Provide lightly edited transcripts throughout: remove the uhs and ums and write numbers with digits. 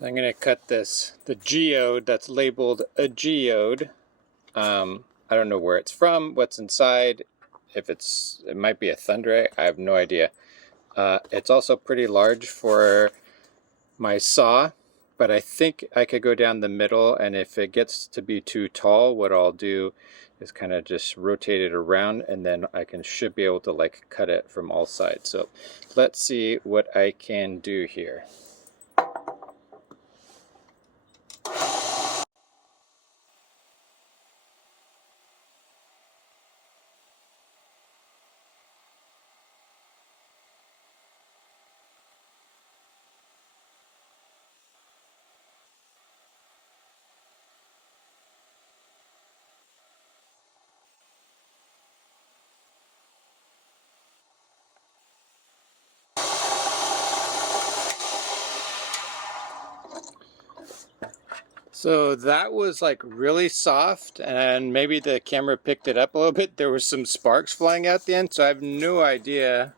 So I'm going to cut the geode that's labeled a geode. I don't know where it's from, what's inside, if it might be a thunderite, I have no idea. It's also pretty large for my saw, but I think I could go down the middle, and if it gets to be too tall, what I'll do is kind of just rotate it around, and then should be able to like cut it from all sides. So let's see what I can do here. So that was like really soft, and maybe the camera picked it up a little bit. There was some sparks flying out the end, so I have no idea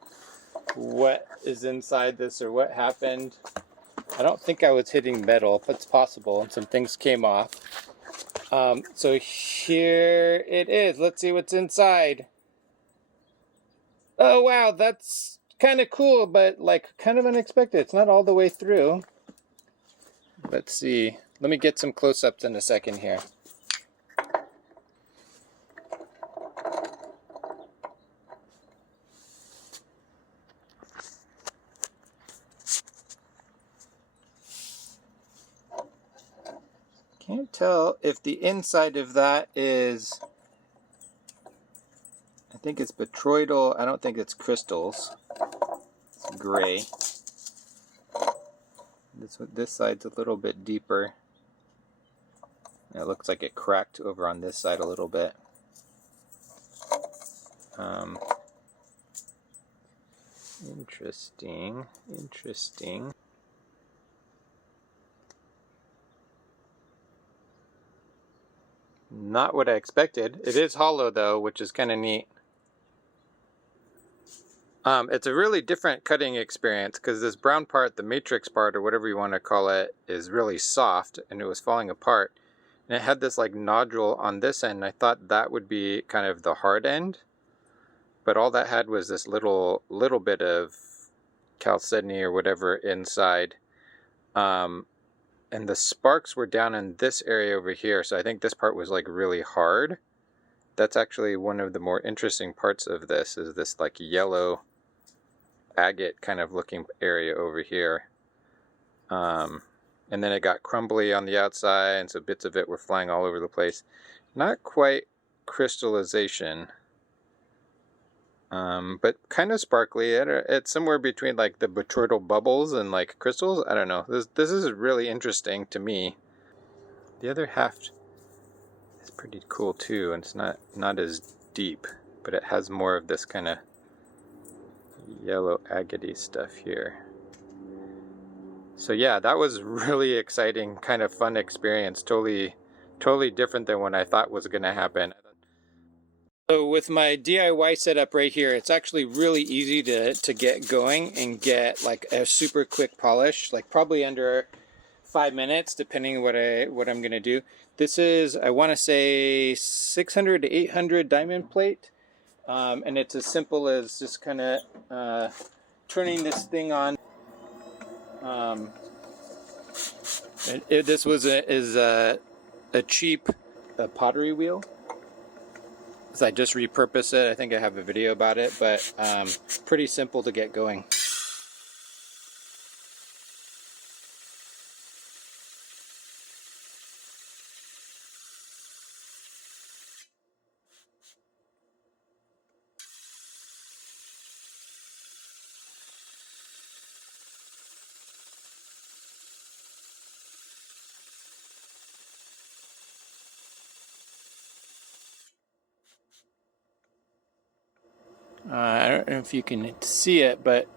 what is inside this or what happened. I don't think I was hitting metal, but it's possible, and some things came off. So here it is. Let's see what's inside. Oh wow, that's kind of cool, but like kind of unexpected. It's not all the way through. Let's see. Let me get some close-ups in a second here. Can't tell if the inside of that is, I think it's botryoidal. I don't think it's crystals. It's gray. This side's a little bit deeper. It looks like it cracked over on this side a little bit. Interesting. Not what I expected. It is hollow though, which is kind of neat. It's a really different cutting experience because this brown part, the matrix part or whatever you want to call it, is really soft and it was falling apart. And it had this like nodule on this end. I thought that would be kind of the hard end, but all that had was this little bit of chalcedony or whatever inside. And the sparks were down in this area over here, so I think this part was like really hard. That's actually one of the more interesting parts of this, is this like yellow agate kind of looking area over here. And then it got crumbly on the outside, and so bits of it were flying all over the place. Not quite crystallization, but kind of sparkly. It's somewhere between like the botryoidal bubbles and like crystals. I don't know. This is really interesting to me. The other half is pretty cool too, and it's not as deep, but it has more of this kind of yellow agate stuff here. So yeah, that was really exciting, kind of fun experience. Totally different than what I thought was going to happen. So with my DIY setup right here, it's actually really easy to get going and get like a super quick polish, like probably under 5 minutes, depending on what I'm going to do. This is, I want to say 600 to 800 diamond plate. And it's as simple as just kind of turning this thing on. This was a cheap pottery wheel. So I just repurposed it. I think I have a video about it, but pretty simple to get going. I don't know if you can see it, but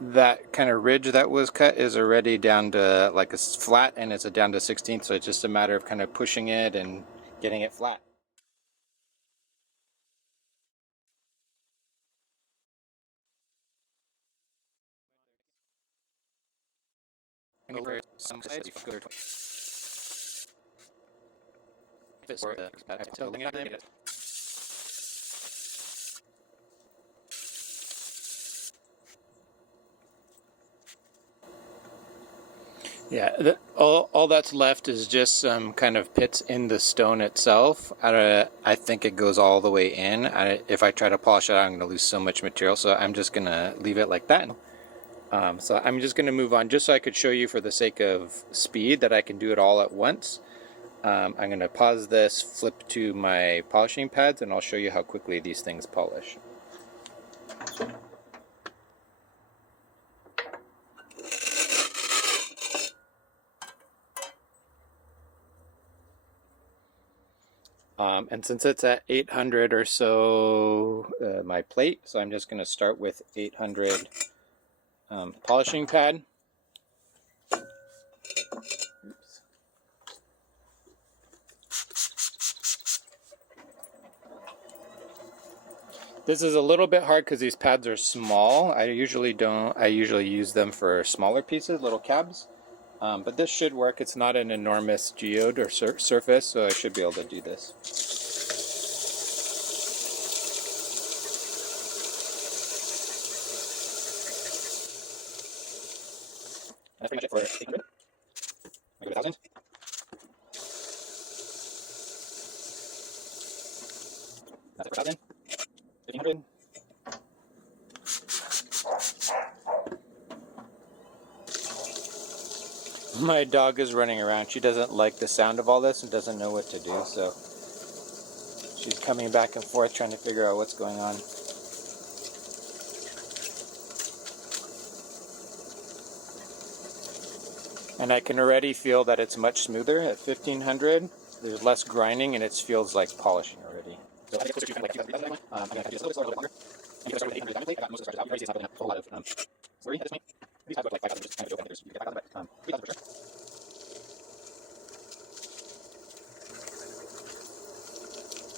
that kind of ridge that was cut is already down to like it's flat, and it's down to 16th, so it's just a matter of kind of pushing it and getting it flat. over some sides. Go there yeah, all that's left is just some kind of pits in the stone itself. I think it goes all the way in. If I try to polish it out, I'm going to lose so much material, so I'm just going to leave it like that. So I'm just going to move on, just so I could show you for the sake of speed that I can do it all at once. I'm going to pause this, flip to my polishing pads, and I'll show you how quickly these things polish. And since it's at 800 or so, my plate, so I'm just going to start with 800 polishing pad. Oops. This is a little bit hard because these pads are small. I usually use them for smaller pieces, little cabs. But this should work. It's not an enormous geode or surface, so I should be able to do this. That's pretty much it for 800. I go to 1000. That's it for 1000. 1500. My dog is running around. She doesn't like the sound of all this and doesn't know what to do, so she's coming back and forth trying to figure out what's going on. And I can already feel that it's much smoother at 1500. There's less grinding and it feels like polishing already. So I get closer to kind of like 2000. I'm going to have to do this a little bit longer. I'm going to start with 800 diamond plate. I got most of the scratches out. You already see it's not going to have a whole lot of slurry at this point. These tabs look like 5000, just kind of a joke. I think you get 5000, but 3000 for sure.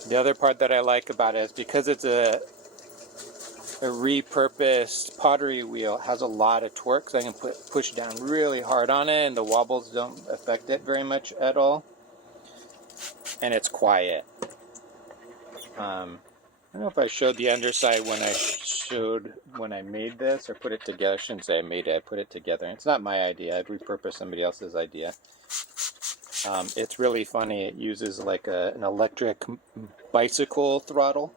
The other part that I like about it is because it's a repurposed pottery wheel, it has a lot of torque, so I can push down really hard on it and the wobbles don't affect it very much at all. And it's quiet. I don't know if I showed the underside when I made this or put it together. I shouldn't say I made it, I put it together. It's not my idea, I'd repurpose somebody else's idea. It's really funny. It uses like an electric bicycle throttle,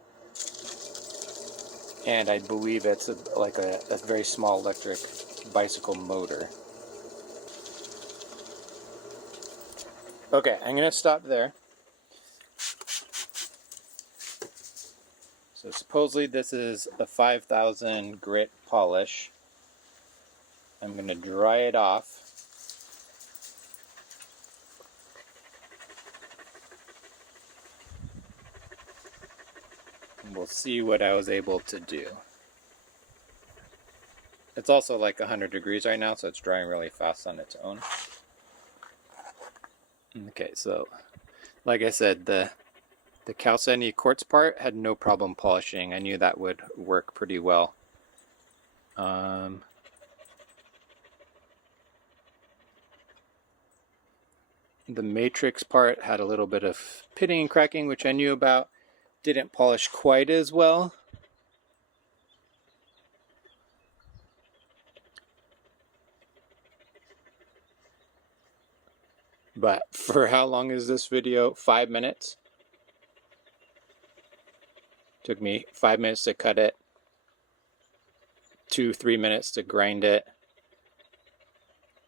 and I believe it's like a very small electric bicycle motor. Okay, I'm going to stop there. So supposedly this is a 5000 grit polish. I'm going to dry it off. We'll see what I was able to do. It's also like 100 degrees right now, so it's drying really fast on its own. Okay, so like I said, the chalcedony quartz part had no problem polishing. I knew that would work pretty well. The matrix part had a little bit of pitting and cracking, which I knew about. Didn't polish quite as well. But for how long is this video? 5 minutes. Took me 5 minutes to cut it, 2-3 minutes to grind it,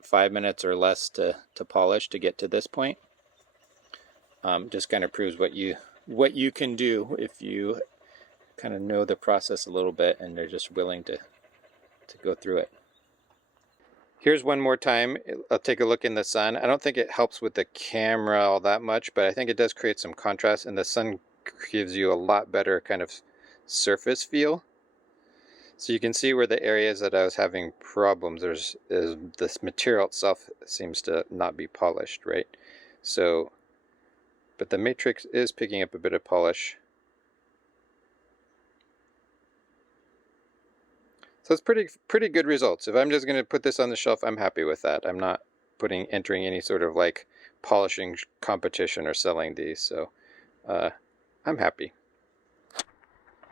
5 minutes or less to polish to get to this point. Just kind of proves what you can do if you kind of know the process a little bit and they're just willing to go through it. Here's one more time. I'll take a look in the sun. I don't think it helps with the camera all that much, but I think it does create some contrast, and the sun gives you a lot better kind of surface feel. So you can see where the areas that I was having problems, there's this material itself seems to not be polished, right? So, but the matrix is picking up a bit of polish. So it's pretty good results. If I'm just going to put this on the shelf, I'm happy with that. I'm not entering any sort of like polishing competition or selling these. So I'm happy.